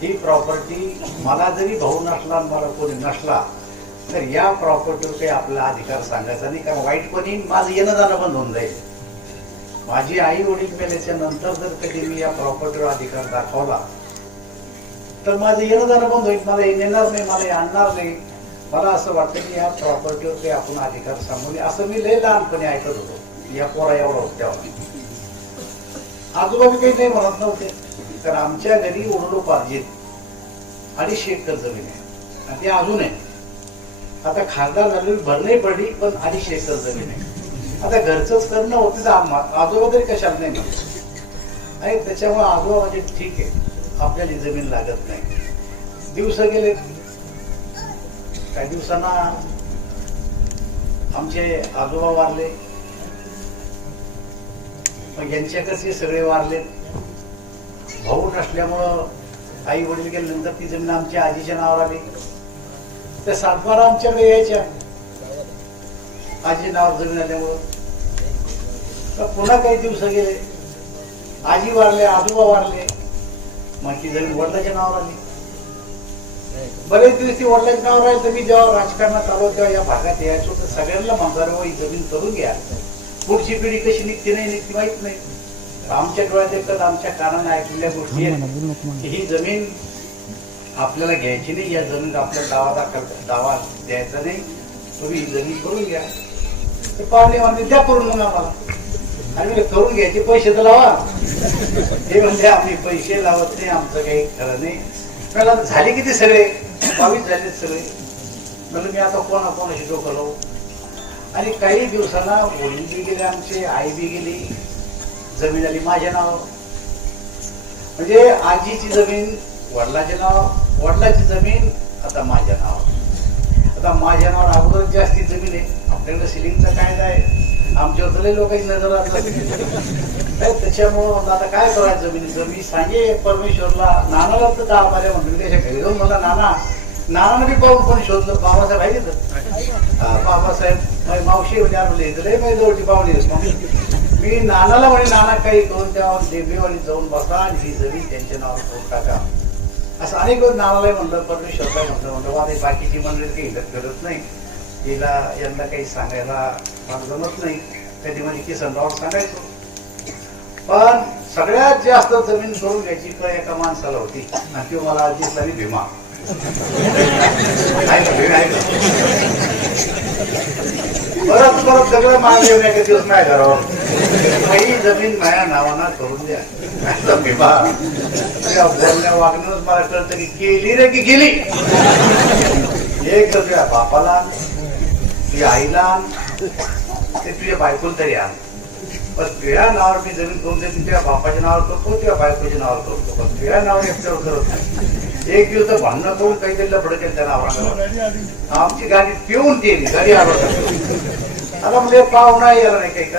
ही property मला जरी भाऊ नसला मला कोणी नसला तर या प्रॉपर्टीवर काही आपला अधिकार सांगायचा नाही, कारण वाईटपणी माझं येणं जाणं बंद होऊन जाईल. माझी आई वडील मेल्याच्या नंतर जर कधी मी या प्रॉपर्टीवर अधिकार दाखवला तर माझं येणं जाणं बंद होईल. मला येणार नाही, मला आणणार नाही. मला असं वाटतं की या प्रॉपर्टीवर काही आपण अधिकार सांगू नये, असं मी लय लहानपणी ऐकत होतो. या पोरा एवढा होत तेव्हा आजोबा काही नाही म्हणत नव्हते, तर आमच्या घरी वडिलोपार्जित 250 एकर जमीन आहे आणि ती अजून आहे. आता खासदार झालेली भर नाही पडली, पण 250 एकर जमीन आहे. आता घरचंच करणं होते तर आजोबा तरी कशाला नाही म्हणत. आणि त्याच्यामुळे आजोबा म्हणजे ठीक आहे, आपल्याला जमीन लागत नाही. दिवस गेले, काही दिवसांना आमचे आजोबा वारले, मग यांच्याकडचे सगळे वारले. भाऊ नसल्यामुळं आई वडील गेल्यानंतर ती जमीन आमच्या आजीच्या नावावर आली. त्या सातबारा आमच्याकडे यायच्या आजी नावावर जमीन आल्यामुळं. तर पुन्हा काही दिवस गेले, आजी वारले, आजोबा वारले, मग ती जमीन वडिलाच्या नावावर आली. बरेच दिवस ती वडिलाच्या नावावर आली. तर मी जेव्हा राजकारणात आलो तेव्हा या भागात यायचो तर सगळ्यांना म्हणणार ही जमीन करून घ्या, पुढची पिढी कशी निघते नाही निघते माहित नाही. आमच्या डोळ्यात एकच आमच्या कानाने ऐकलेल्या गोष्टी आहेत की ही जमीन आपल्याला घ्यायची नाही, या जमीन आपल्या दावा द्यायचा नाही, तुम्ही ही जमीन करून घ्या. ते पाहुणे म्हणते द्या करून मग आम्हाला. आणि करून घ्यायचे पैसे तर लावा. हे म्हणजे आम्ही पैसे लावत नाही, आमचं काही खरं नाही. मला झाले किती सगळे 22 झाले सगळे. म्हणून मी आता कोणाशी डोकं लावू. आणि काही दिवसांना वडील बी गेले आमचे, आई बी गेली, जमीन आली माझ्या नाव. म्हणजे आजीची जमीन वडिलाच्या नाव, वडिलाची जमीन आता माझ्या नाव. आता माझ्या नावावर अगोदर जास्ती जमीन आहे. आपल्याकडे सिलिंगचा कायदा आहे, आमच्यावर तर लोकांची नजर असतात. त्याच्यामुळं आता काय करायचं जमीन. मी सांगे परमेश्वरला, नानाला तर 10 बाऱ्या म्हणतो मी त्याच्या घरी जाऊन मला नानानं बी पाहून कोणी शोधलं. बाबासाहेब आहे तिथं, बाबासाहेब मावशी म्हणजे माझी जवळची पाहुणे. मी नानाला म्हणे नाना काही करून तेव्हा देवीवाली जाऊन बसा आणि ही जमीन त्यांच्या नावावर करून टाका. असं अनेक वेळ नानालाही म्हणलं, परमेश्वरला म्हणलं मला बाकीची मंडळी काही हिलत करत नाही, तिला यांना काही सांगायला मला जमत नाही. कधी म्हणजे किसनराव सांगायचो. पण सगळ्यात जास्त जमीन करून घ्यायची तर एका माणसाला होती आणि ती मला दिसला नाही, भीमा. परत परत सगळं मान येऊन एका दिवस नाही करावं, काही जमीन माझ्या नावाना करून द्या. भीमा बोलण्या वागणं मला कळतं की गेली रे की गेली. एक तर तुझ्या बापाला, तुझ्या आईला, ते तुझ्या बायकोला तरी आण. पण तुझ्या नावावर मी जमीन करून देते, तुझ्या बापाच्या नावावर करतो, तुझ्या बायकोच्या नावावर करतो, पण तुझ्या नावावर एकट्यावर करत नाही. एक दिवस भांडणं करून काहीतरी लफडं केलं त्या नावाला. आमची गाडी पिऊन ती घरी आलो. आता म्हणजे पाहुणा यायला नाही काही.